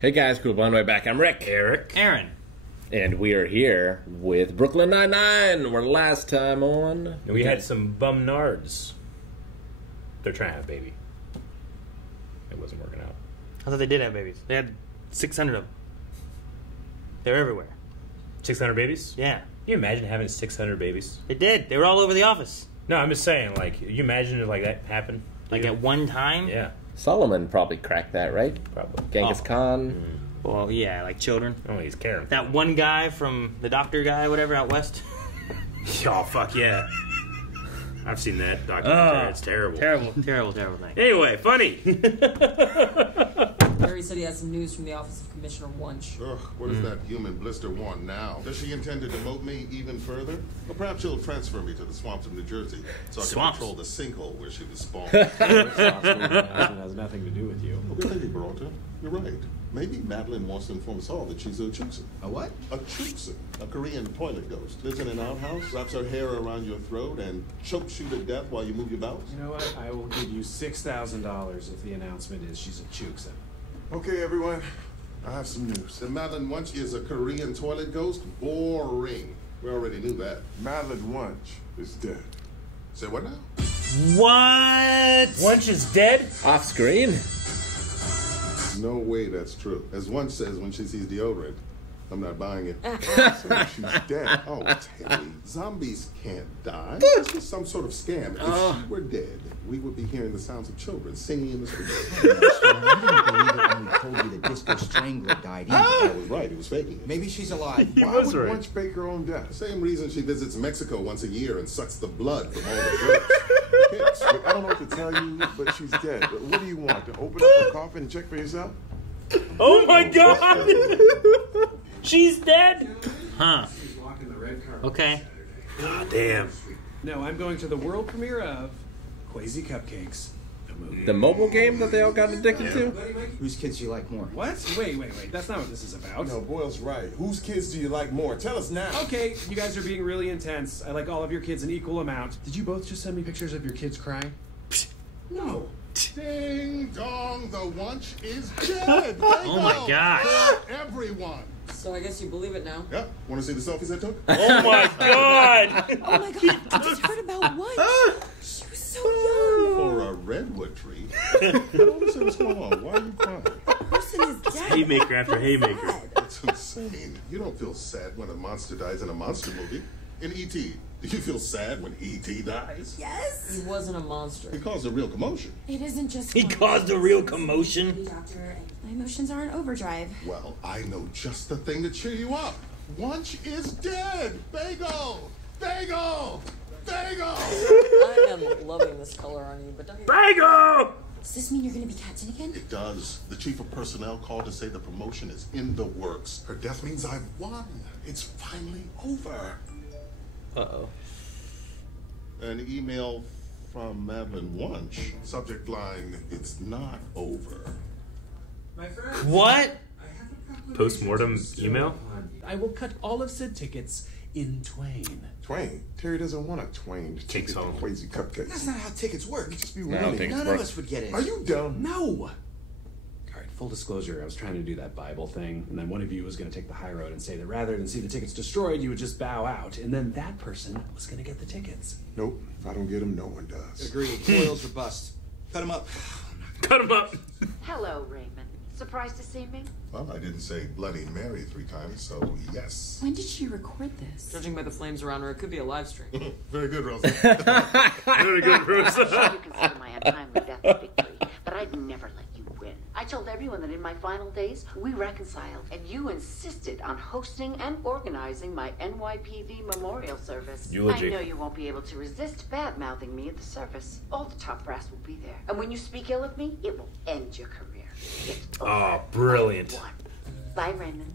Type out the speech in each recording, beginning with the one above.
Hey guys, cool one way back. I'm Rick. Eric. Aaron. And we are here with Brooklyn Nine-Nine. We're last time on. And we had some bum nards. They're trying to have a baby. It wasn't working out. I thought they did have babies. They had 600 of them. They're everywhere. 600 babies? Yeah. Can you imagine having 600 babies? They did. They were all over the office. No, I'm just saying, like, you imagine if, like, that happened? Like at one time? Yeah, Solomon probably cracked that, right? probably. Genghis Khan. Well, yeah, like children. Oh, he's caring. That one guy from the doctor guy, whatever, out west. Oh, fuck yeah. I've seen that documentary. It's terrible. Terrible thing. Anyway, funny. Harry said he has some news from the office of Commissioner Wunsch. Ugh, what does that human blister want now? Does she intend to demote me even further? Or perhaps she'll transfer me to the swamps of New Jersey so I can Swamps? control the sinkhole where she was spawned. has nothing to do with you. Okay, Lady Peralta, you're right. Maybe Madeline wants to inform us all that she's a Chuksin. A what? A Chuksin, a Korean toilet ghost. Lives in an outhouse, wraps her hair around your throat, and chokes you to death while you move your bowels. You know what? I will give you $6,000 if the announcement is she's a Chuksin. Okay, everyone, I have some news. That Madeline Wunsch is a Korean toilet ghost? Boring. We already knew that. Madeline Wunsch is dead. Say what now? What? Wunsch is dead? Off screen. No way that's true. As Wunsch says when she sees deodorant, I'm not buying it. So she's dead. Oh, Terry, zombies can't die. It's just some sort of scam. If she were dead, we would be hearing the sounds of children singing in the street. You didn't believe it when we told you the Disco Strangler died either. I was right. He was faking it. Maybe she's alive. Why was would right. Wunsch fake her own death? Same reason she visits Mexico once a year and sucks the blood from all the kids. Look, I don't know what to tell you, but she's dead. But what do you want? To open up her coffin and check for yourself? Oh my god! She's dead? Huh. Okay. Ah, damn. No, I'm going to the world premiere of Quasi Cupcakes, the movie. The mobile game that they all got addicted to? Whose kids do you like more? What? Wait. That's not what this is about. No, Boyle's right. Whose kids do you like more? Tell us now. Okay, you guys are being really intense. I like all of your kids an equal amount. Did you both just send me pictures of your kids crying? No. Ding dong, the Wunsch is dead. Oh my gosh. Everyone. So I guess you believe it now. Yep. Want to see the selfies I took? Oh my god! Oh my god, I just heard about Wunsch. She was so young. For a redwood tree. I don't understand what's going on. Why are you crying? The person is dead. Haymaker after haymaker. Sad. It's insane. You don't feel sad when a monster dies in a monster movie. In E.T., do you feel sad when E.T. dies? Yes. He wasn't a monster. He caused a real commotion. It isn't just He one. caused a real commotion. Doctor, my emotions are in overdrive. Well, I know just the thing to cheer you up. Wunsch is dead. Bagel! Bagel! Bagel! I am loving this color on you, but don't you... Bagel! Does this mean you're going to be Captain again? It does. The chief of personnel called to say the promotion is in the works. Her death means I've won. It's finally over. Uh-oh. An email from Madeline Wunsch. Subject line, it's not over. What? Post-mortem email? I will cut all of said tickets in twain. Twain. Terry doesn't want a Twain to Takes take home. Quasi Cupcakes. That's not how tickets work. Just be No, I don't winning. think None it's of us would get in. Are you dumb? No! Alright, full disclosure, I was trying to do that Bible thing, and then one of you was going to take the high road and say that rather than see the tickets destroyed, you would just bow out, and then that person was going to get the tickets. Nope. If I don't get them, no one does. Agreed. Boils are bust. Cut him up. Cut him up. Hello, Raymond. Surprised to see me? Well, I didn't say Bloody Mary 3 times, so yes. When did she record this? Judging by the flames around her, it could be a live stream. Very good, Rosa. Very good, Bruce. I'm sure you consider my untimely death a victory, but I'd never let you win. I told everyone that in my final days, we reconciled, and you insisted on hosting and organizing my NYPD memorial service. Eulogy. I know you won't be able to resist bad-mouthing me at the service. All the top brass will be there. And when you speak ill of me, it will end your career. It's over. Oh, brilliant. One. Bye, Raymond.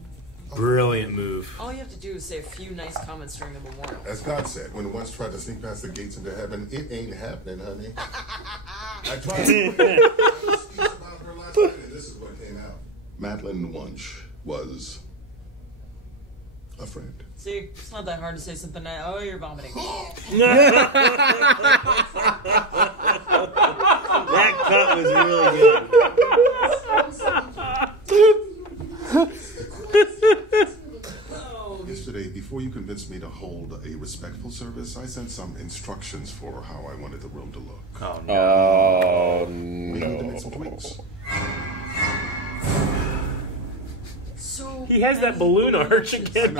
Brilliant move. All you have to do is say a few nice comments during the memorial. As God said, when Wunsch tried to sneak past the gates into heaven, it ain't happening, honey. I tried to excuse about her last night, and this is what came out. Madeline Wunsch was a friend. See, it's not that hard to say something nice. Oh, you're vomiting. That cut was really good. Yesterday, before you convinced me to hold a respectful service, I sent some instructions for how I wanted the room to look. Oh, no. Oh, We need to make some tweaks. So He has that balloon arch again.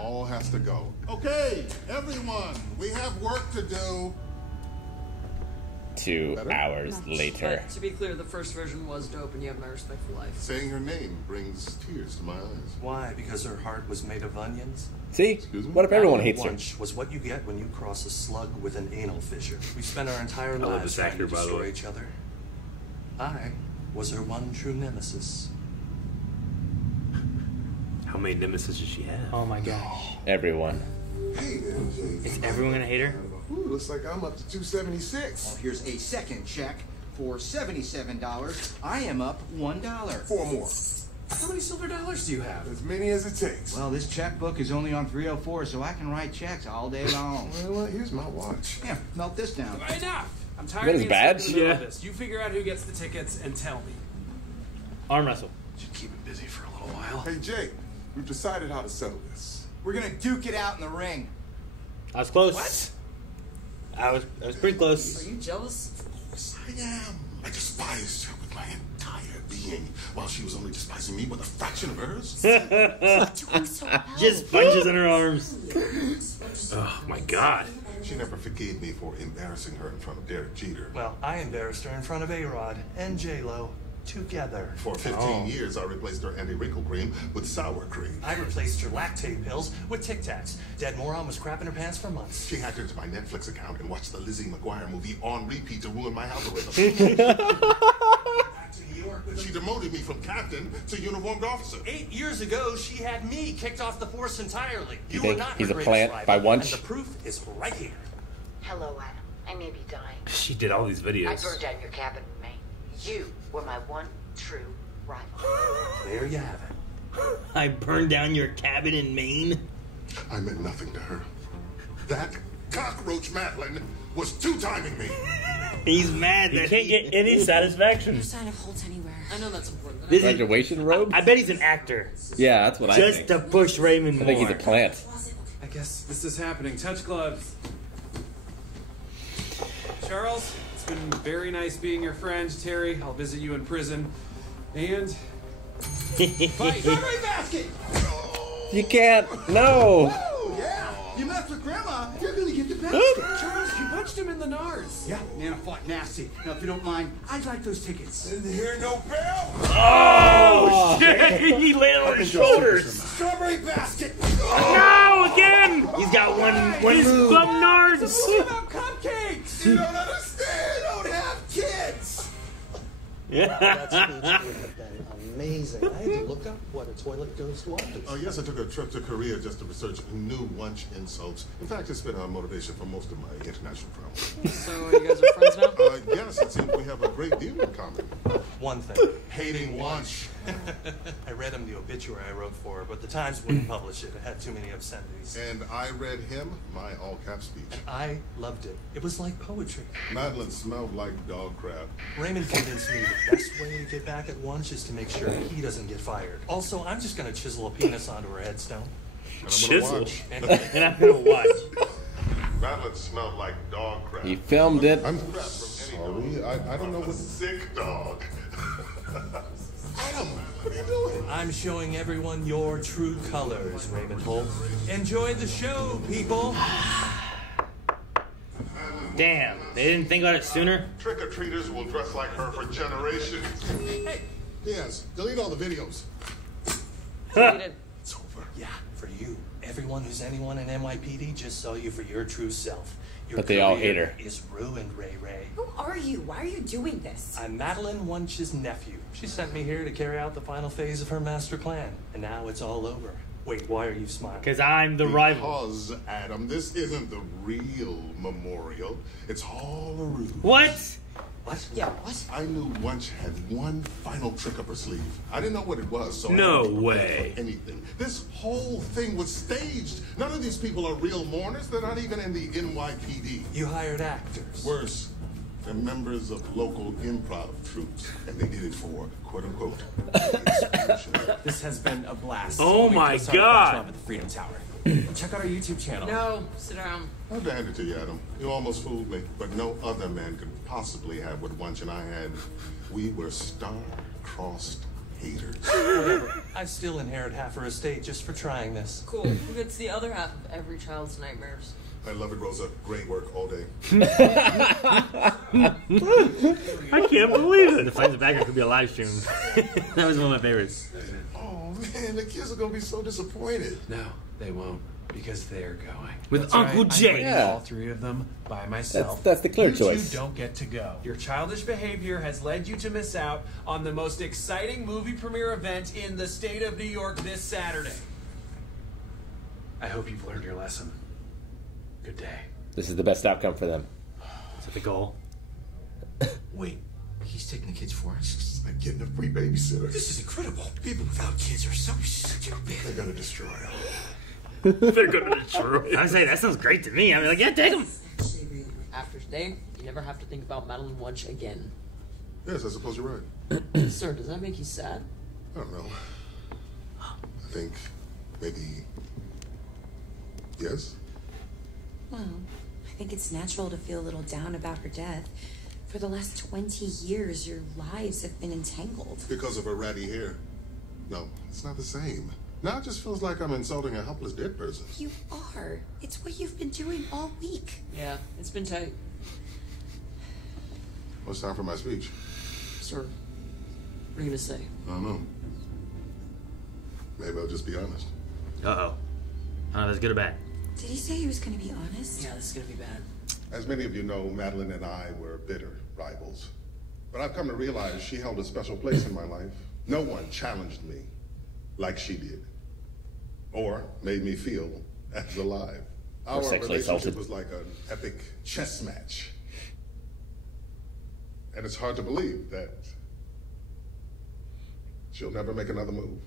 All has to go. Okay, everyone, we have work to do. 2 hours later. But to be clear, the first version was dope, and you have my respect for life. Saying her name brings tears to my eyes. Why? Because her heart was made of onions? See? Excuse me? What if everyone hates her? Lunch was what you get when you cross a slug with an anal fissure. We spent our entire love lives this trying actor, to by the destroy way. each other. I was her one true nemesis. How many nemesis does she have? Oh my gosh. Everyone. Hey, MJ. Is everyone gonna hate her? Ooh, looks like I'm up to 276. Well, here's a second check for $77. I am up $1. 4 more. How many silver dollars do you have? As many as it takes. Well, this checkbook is only on 304, so I can write checks all day long. Well, here's my watch. Here, melt this down. Enough! I'm tired That of is being bad. stuck in the middle of Yeah. this. You figure out who gets the tickets and tell me. Arm wrestle. Should keep it busy for a little while. Hey, Jake, we've decided how to settle this. We're gonna duke it out in the ring. I was close. What? I was pretty Are close. you jealous? Of course I am. I despised her with my entire being, while she was only despising me with a fraction of hers. Just punches in her arms. Oh my god. She never forgave me for embarrassing her in front of Derek Jeter. Well, I embarrassed her in front of A-Rod and J-Lo together. For 15 years, I replaced her anti-wrinkle cream with sour cream. I replaced her lactate pills with Tic Tacs. Dead moron was crapping her pants for months. She hacked into my Netflix account and watched the Lizzie McGuire movie on repeat to ruin my algorithm. Back to New York, she demoted me from captain to uniformed officer. 8 years ago, she had me kicked off the force entirely. You think were not he's her a greatest plant rival, by Wunsch? and the proof is right here. Hello, Adam. I may be dying. She did all these I videos. burned down your cabin in Maine. You were my one true rival. There you have it. I burned down your cabin in Maine. I meant nothing to her. That cockroach Madeline was two-timing me. He's mad He that can't get any satisfaction. No sign of Holt anywhere. I know that's important. This is- Graduation robe? I bet he's an actor. Yeah, that's what I Just think. to push Raymond I think more. he's a plant. I guess this is happening. Touch gloves. Charles, it's been very nice being your friend. Terry, I'll visit you in prison. And fight. Strawberry basket! You can't. No. Oh, yeah. You mess with Grandma, you're gonna get the basket. Charles, you punched him in the nards. Yeah, Nana fought nasty. Now, if you don't mind, I'd like those tickets. Didn't hear no bell. Oh shit! He landed on his shoulders. Strawberry basket! No, again! He's got one He's move. bum nards. What about cupcakes? You don't understand. You don't have kids. That speech would have been amazing. I had to look up what a toilet ghost was. Yes, I took a trip to Korea just to research new Wunsch insults. In fact, it's been a motivation for most of my international travels. So you guys are friends now? Yes, it seems we have a great deal in common. One thing. Hating Wunsch. I read him the obituary I wrote for her, but the Times wouldn't publish it. It had too many obscenities. And I read him my all-cap speech. I loved it. It was like poetry. Madeline smelled like dog crap. Raymond convinced me the best way to get back at Wunsch is to make sure he doesn't get fired. Also, I'm just going to chisel a penis onto her headstone. And I'm gonna watch. And I'm gonna watch. Madeline smelled like dog crap. He filmed it. I'm sorry. I don't know what sick dog. Adam, what are you doing? I'm showing everyone your true colors, Raymond Holt. Enjoy the show, people. Damn, they didn't think about it sooner. Trick-or-treaters will dress like her for generations. Hey, yes, delete all the videos. Deleted. It's over. Yeah, for you. Everyone who's anyone in NYPD just saw you for your true self. Your But they all career hate her. is ruined, Ray Ray. Who are you? Why are you doing this? I'm Madeline Wunsch's nephew. She sent me here to carry out the final phase of her master plan. And now it's all over. Wait, why are you smiling? Because I'm the rival. Because, Adam, this isn't the real memorial. It's all a ruse. What? What? Yeah, what? I knew Wunsch had one final trick up her sleeve. I didn't know what it was, so No I didn't prepare way. for anything. This whole thing was staged. None of these people are real mourners. They're not even in the NYPD. You hired actors. Worse, They're members of local improv troops, and they did it for, quote-unquote, exclusion. This has been a blast. Oh my Wait till I God. flash mob at the Freedom Tower. Check out our YouTube channel. No, sit down. I'll hand it to you, Adam. You almost fooled me, but no other man could possibly have what Wunsch and I had. We were star-crossed haters. Whatever. I still inherit half her estate just for trying this. Cool. Who gets the other half of every child's nightmares? I love it, Rosa. Great work all day. I can't believe it. The Flames of Bagger could be a live stream. That was one of my favorites. Oh, man, the kids are going to be so disappointed. No, they won't, because they're going. With That's Uncle right, Jay. I'm bringing Yeah. all three of them by myself. That's the clear you choice. two don't get to go. Your childish behavior has led you to miss out on the most exciting movie premiere event in the state of New York this Saturday. I hope you've learned your lesson. Good day. This is the best outcome for them. Is that the goal? Wait, he's taking the kids for us? It's like getting a free babysitter. This is incredible. People without kids are so stupid. They're going to destroy them. They're going to destroy it. I say that sounds great to me. I'm like, yeah, take them. After today, you never have to think about Madeline Wunsch again. Yes, I suppose you're right. Sir, does that make you sad? I don't know. I think maybe yes. Well, I think it's natural to feel a little down about her death. For the last 20 years, your lives have been entangled. Because of her ratty hair. No, it's not the same. Now it just feels like I'm insulting a helpless dead person. You are. It's what you've been doing all week. Yeah, it's been tight. Well, it's time for my speech. Sir, what are you gonna say? I don't know. Maybe I'll just be honest. Uh-oh. I don't know if that's good or bad. Did he say he was going to be honest? Yeah, this is gonna be bad. As many of you know, Madeline and I were bitter rivals. But I've come to realize she held a special place in my life. No one challenged me like she did. Or made me feel as alive. Our sexually relationship assaulted. was like an epic chess match. And it's hard to believe that she'll never make another move.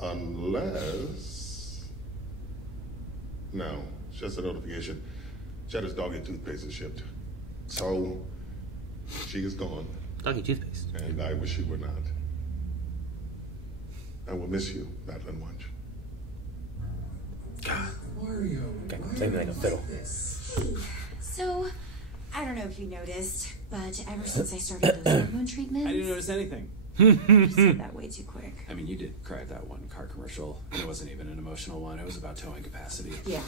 Unless... No, it's just a notification. Cheddar's doggy toothpaste is shipped. So, she is gone. Doggy toothpaste. And I wish she were not. I will miss you, Madeline Wunsch. Playing like a fiddle. Hey, so, I don't know if you noticed, but ever since I started those hormone treatments... I didn't notice anything. You said that way too quick. I mean, you did cry at that one car commercial, and it wasn't even an emotional one. It was about towing capacity. Yeah.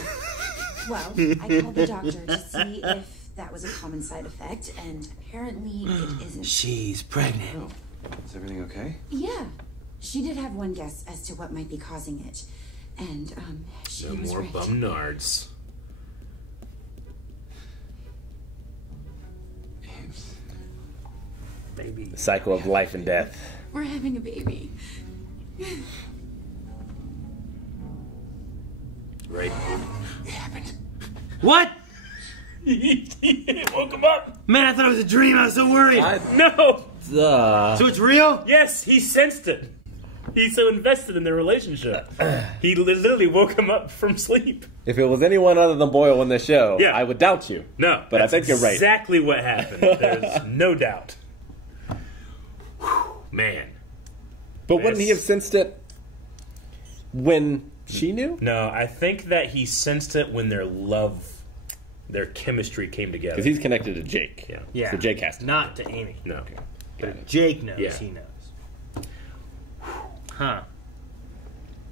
Well, I called the doctor to see if that was a common side effect, and apparently it isn't. She's pregnant. Oh, is everything okay? Yeah. She did have one guess as to what might be causing it. And, she No was more right. bum nards. Baby. The cycle of life and death. We're having a baby. Right. It happened. What? It woke him up. Man, I thought it was a dream. I was so worried. No. So it's real? Yes, he sensed it. He's so invested in their relationship. He literally woke him up from sleep. If it was anyone other than Boyle on the show, Yeah. I would doubt you. No, But I that's think you're right. Exactly what happened. There's no doubt. Whew, man. But wouldn't he have sensed it when she knew? No, I think that he sensed it when their chemistry came together. Because he's connected to Jake. Yeah. Yeah. So Jake has to. Not to Amy. No. But if Jake knows, Yeah. he knows. Huh.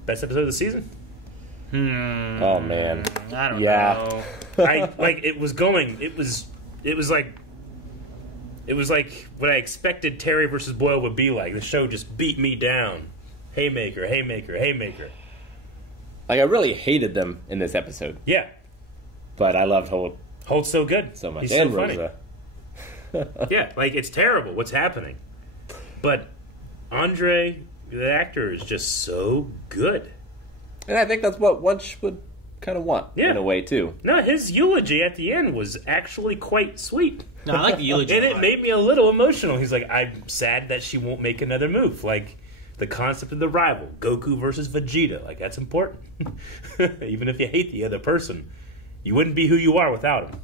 Best episode of the season? Oh, man. I don't Yeah. know. It was like what I expected Terry versus Boyle would be like. The show just beat me down. Haymaker, haymaker, haymaker. Like, I really hated them in this episode. Yeah. But I loved Holt Holt's so good. so much. He's and so funny. Rosa. Yeah, like it's terrible what's happening. But Andre, the actor, is just so good. And I think that's what Wunsch would kind of want, in a way, too. No, his eulogy at the end was actually quite sweet. No, I like the eulogy And a it lot. made me a little emotional. He's like, I'm sad that she won't make another move. Like, the concept of the rival, Goku versus Vegeta, like, that's important. Even if you hate the other person, you wouldn't be who you are without him.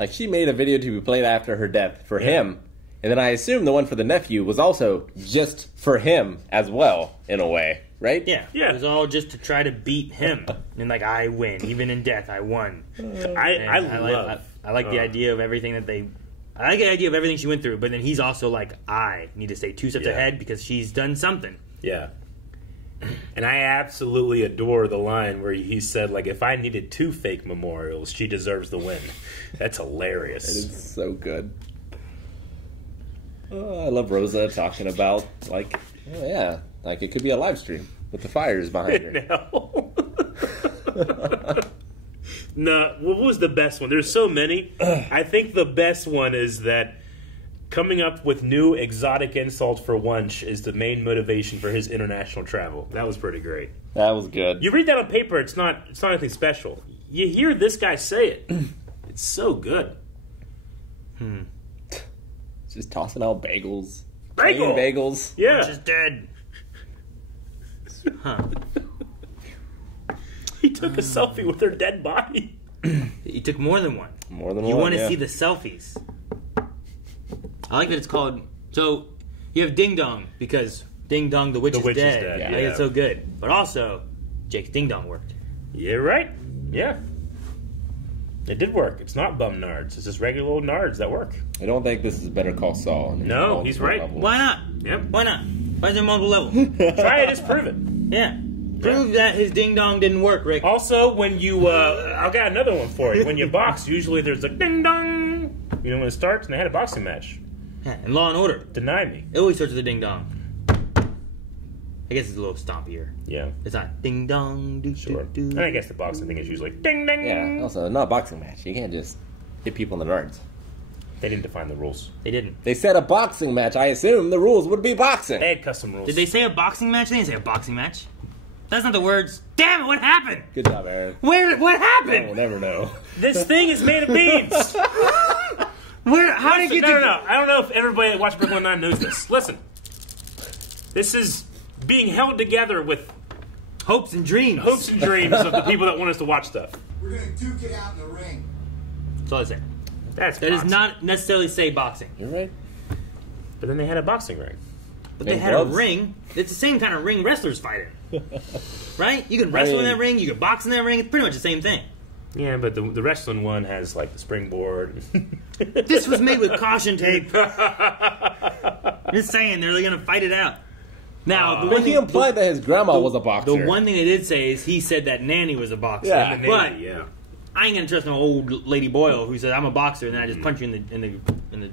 Like, she made a video to be played after her death for him. And then I assume the one for the nephew was also just for him as well, in a way. Right? Yeah. It was all just to try to beat him. And like, I win. Even in death, I won. I like the idea of everything that they... I like the idea of everything she went through, but then he's also like, I need to stay 2 steps ahead because she's done something. Yeah. And I absolutely adore the line where he said, like, if I needed 2 fake memorials, she deserves the win. That's hilarious. It is so good. I love Rosa talking about, like, oh yeah, like it could be a live stream with the fires behind her. No. No, what was the best one? There's so many. I think the best one is that coming up with new exotic insults for Wunsch is the main motivation for his international travel. That was pretty great. That was good. You read that on paper, it's not anything special. You hear this guy say it. It's so good. Just tossing out bagels. Bagel! Bagels. Yeah. Wunsch is dead. Huh. He took a selfie with her dead body. He took more than one. More than you one, want to yeah. see the selfies. I like that it's called... So, you have Ding Dong, because Ding Dong, the witch is dead. I think it's so good. But also, Jake's Ding Dong worked. Yeah, right. Yeah. It did work. It's not bum nards. It's just regular old nards that work. I don't think this is Better Call Saul. No, he's right. Levels. Why not? Yep. Why not? Why is there multiple levels? Try it, just prove it. Yeah. Prove that his ding dong didn't work, Rick. Also, when you, I've got another one for you. When you box, usually there's a ding dong. You know when it starts, and they had a boxing match. Yeah, and Law and Order. Deny me. It always starts with a ding dong. I guess it's a little stompier. Yeah. It's not ding dong. Doo, Sure. doo, doo. And I guess the boxing thing is usually ding ding. Yeah, also, not a boxing match. You can't just hit people in the nards. They didn't define the rules. They didn't. They said a boxing match. I assume the rules would be boxing. They had custom rules. Did they say a boxing match? They didn't say a boxing match. That's not the words. Damn it! What happened? Good job, Aaron. What happened? We'll never know. This thing is made of beans. How did you No. I don't know if everybody that watched Brooklyn Nine knows this. Listen. This is being held together with hopes and dreams. Hopes and dreams of the people that want us to watch stuff. We're gonna duke it out in the ring. That's all I say. That does not necessarily say boxing. You're right. But then they had a boxing ring. But they had a ring. It's the same kind of ring wrestlers fight in. Right? You can wrestle in that ring. You can box in that ring. It's pretty much the same thing. Yeah, but the wrestling one has like the springboard. This was made with caution tape. Just saying, they're going to fight it out. Now, But he implied that his grandma was a boxer. The one thing they did say is he said that Nanny was a boxer. Yeah. But Nanny, yeah. I ain't gonna trust no old lady Boyle who said I'm a boxer and then I just punch you in the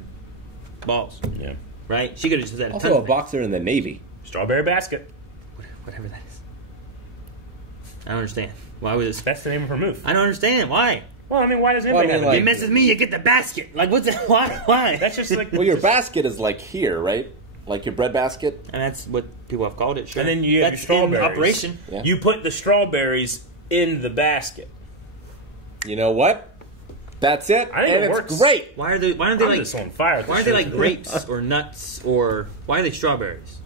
balls. Yeah. Right? She could have just said Also a boxer in the Navy. Strawberry basket. Whatever that is. I don't understand. Why was it? That's the name of her move. I don't understand. Why? Well, I mean, why does anybody have it messes me, you get the basket. Like, what's that? Why? That's just like... Well, your basket is like here, right? Like your bread basket. And that's what people have called it, sure. And then you have that's your strawberries. in operation. Yeah. You put the strawberries in the basket. You know what? That's it. I think and it it's works. great. Why aren't they I'm like just on fire. Why aren't they like grapes or nuts or why are they strawberries?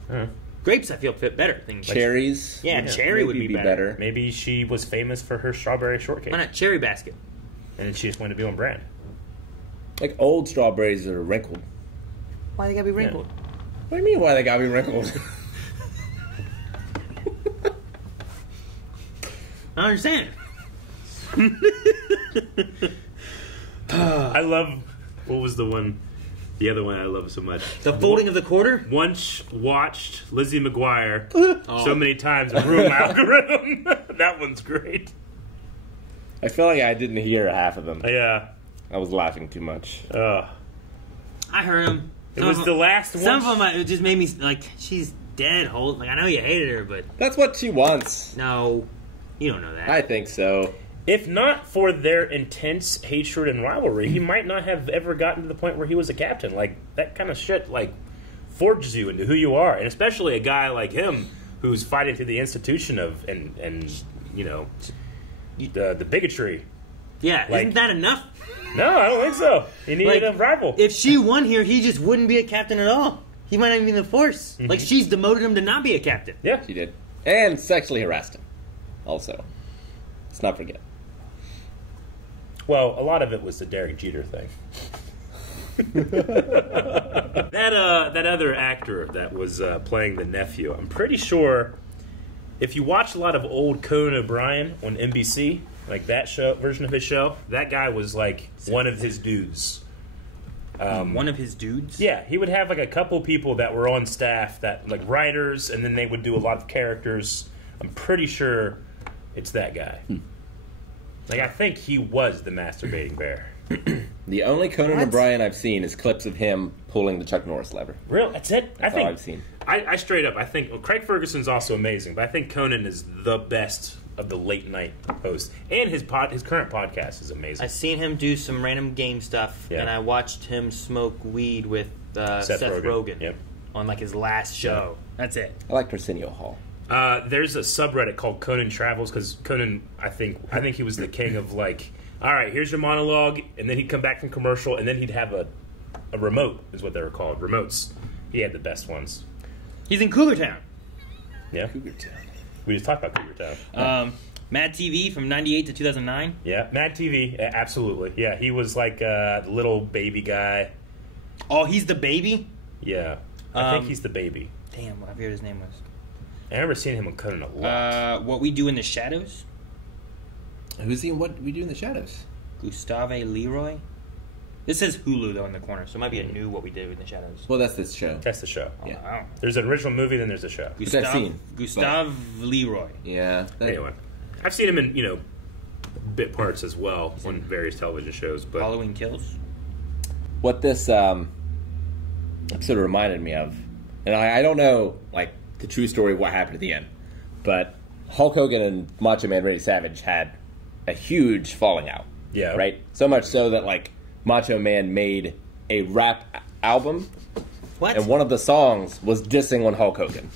Grapes I feel fit better. Things like Cherries. Yeah, cherry would be better. Maybe she was famous for her strawberry shortcake. Why not cherry basket? And then she just wanted to be on brand. Like old strawberries are wrinkled. Why they gotta be wrinkled? What do you mean why they gotta be wrinkled? I don't understand. I love... What was the one... The other one I love so much. The folding of the quarter? Once watched Lizzie McGuire so many times in Room Algorithm. That one's great. I feel like I didn't hear half of them. Yeah. I was laughing too much. I heard them. It was the last one. Some of them, it just made me like, she's dead, Holt. Like, I know you hated her, but... That's what she wants. No. You don't know that. I think so. If not for their intense hatred and rivalry, he might not have ever gotten to the point where he was a captain. Like, that kind of shit, like, forges you into who you are. And especially a guy like him who's fighting through the institution of, and you know, the bigotry. Yeah, like, isn't that enough? No, I don't think so. He needed Like, a rival. If she won here, he just wouldn't be a captain at all. He might not even be in the force. Like, she's demoted him to not be a captain. Yeah. She did. And sexually harassed him. Also. Let's not forget. Well, a lot of it was the Derek Jeter thing. That other actor that was playing the nephew, I'm pretty sure if you watch a lot of old Conan O'Brien on NBC, like that show version of his show, that guy was like one of his dudes. One of his dudes? Yeah, he would have like a couple people that were on staff that like writers, and then they would do a lot of characters. I'm pretty sure it's that guy. Like, I think he was the masturbating bear. The only Conan O'Brien I've seen is clips of him pulling the Chuck Norris lever. Real? That's it? That's all I've seen. I straight up, I think, well, Craig Ferguson's also amazing, but I think Conan is the best of the late night hosts. And his current podcast is amazing. I've seen him do some random game stuff, and I watched him smoke weed with Seth Rogen on like his last show. That's it. I like Arsenio Hall. There's a subreddit called Conan Travels, because Conan, I think he was the king of like, all right, here's your monologue, and then he'd come back from commercial, and then he'd have a remote, is what they were called, remotes. He had the best ones. He's in Cougar Town. Yeah, Cougar Town. We just talked about Cougar Town. Mad TV from 98 to 2009. Yeah, Mad TV, absolutely. Yeah, he was like the little baby guy. Oh, he's the baby? Yeah, I think he's the baby. Damn, I forget his name was. I remember seeing him on Conan a lot. What We Do in the Shadows? Who's he in What We Do in the Shadows? Gustave Leroy? This says Hulu, though, in the corner, so it might be a new What We Do in the Shadows. Well, that's this show. That's the show. Yeah. Oh. There's an original movie, then there's a show. Gustave Leroy. Yeah. Anyway, I've seen him in, bit parts as well on various television shows. But Halloween Kills? What this episode reminded me of, and I don't know, like, the true story of what happened at the end, but Hulk Hogan and Macho Man Randy Savage had a huge falling out. Yeah. Right? So much so that, like, Macho Man made a rap album. What? And one of the songs was dissing on Hulk Hogan.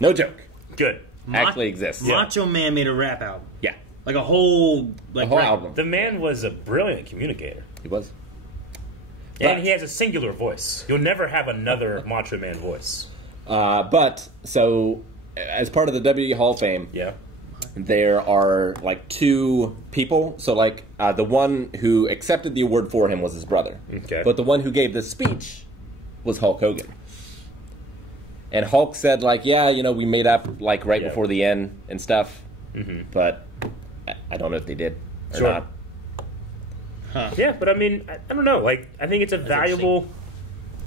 No joke. Good. Actually exists. Macho Man made a rap album. Yeah. Like a whole album. The man was a brilliant communicator. He was. And he has a singular voice. You'll never have another Macho Man voice. But, so, as part of the WWE Hall of Fame, there are, like, two people. So, like, the one who accepted the award for him was his brother. Okay. But the one who gave the speech was Hulk Hogan. And Hulk said, like, yeah, we made up, like, right before the end and stuff. Mm-hmm. But I don't know if they did or not. Huh. Yeah, but I mean, I don't know. Like, I think it's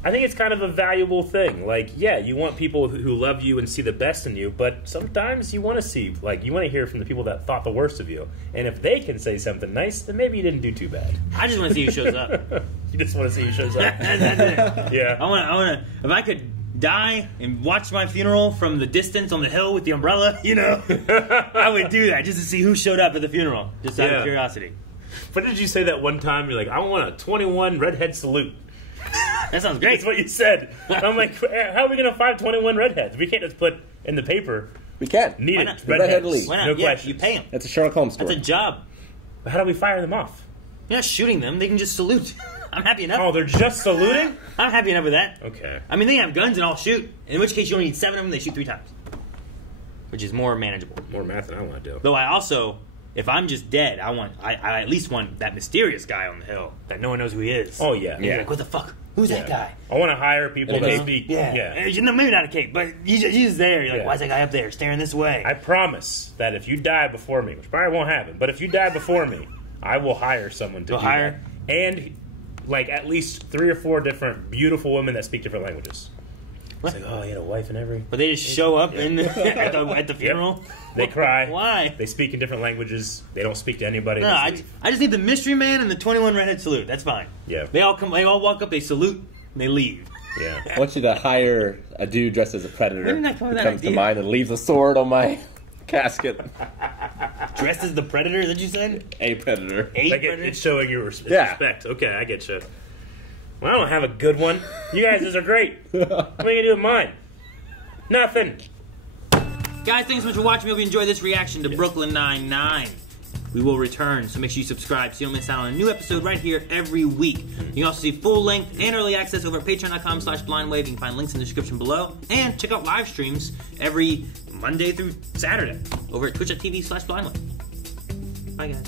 I think it's kind of a valuable thing. Like, yeah, you want people who love you and see the best in you, but sometimes you want to see, like, you want to hear from the people that thought the worst of you. And if they can say something nice, then maybe you didn't do too bad. I just want to see who shows up. You just want to see who shows up. Yeah. I want to. If I could die and watch my funeral from the distance on the hill with the umbrella, I would do that just to see who showed up at the funeral, just out of curiosity. What did you say that one time? You're like, I want a 21 redhead salute. That sounds great. That's what you said. I'm like, how are we going to find 21 redheads? We can't just put in the paper. We can. Needed Redhead League. Why not? No Yeah, question. you pay them. That's a Sherlock Holmes story. That's a job. But how do we fire them off? You're not shooting them. They can just salute. I'm happy enough. Oh, they're just saluting? I'm happy enough with that. Okay. I mean, they have guns and I'll shoot. In which case, you only need 7 of them. They shoot 3 times. Which is more manageable. More math than I want to do. Though I also, if I'm just dead, I at least want that mysterious guy on the hill that no one knows who he is. Oh, yeah. And you're like, what the fuck? Who's that guy? I want to hire people to speak. Yeah. Maybe not a cape, but he's just there. You're like, why's that guy up there staring this way? I promise that if you die before me, which probably won't happen, but if you die before me, I will hire someone to do that. And, like, at least 3 or 4 different beautiful women that speak different languages. It's like, oh, he had a wife in every... But they just show up at the funeral? Yep. They cry. Why? They speak in different languages. They don't speak to anybody. No, I just need the mystery man and the 21 redhead salute. That's fine. Yeah. They all walk up, they salute, and they leave. Yeah. I want you to hire a dude dressed as a predator Where did that come who with comes that to idea? mind and leaves a sword on my casket. Dressed as the predator, that you said? A predator. It's showing your respect. Okay, I get you. Well, I don't have a good one. You guys are great. What are you going to do with mine? Nothing. Guys, thanks so much for watching. We hope you enjoyed this reaction to Brooklyn Nine-Nine. We will return, so make sure you subscribe so you don't miss out on a new episode right here every week. You can also see full length and early access over at patreon.com/blindwave. You can find links in the description below. And check out live streams every Monday through Saturday over at twitch.tv/blindwave. Bye, guys.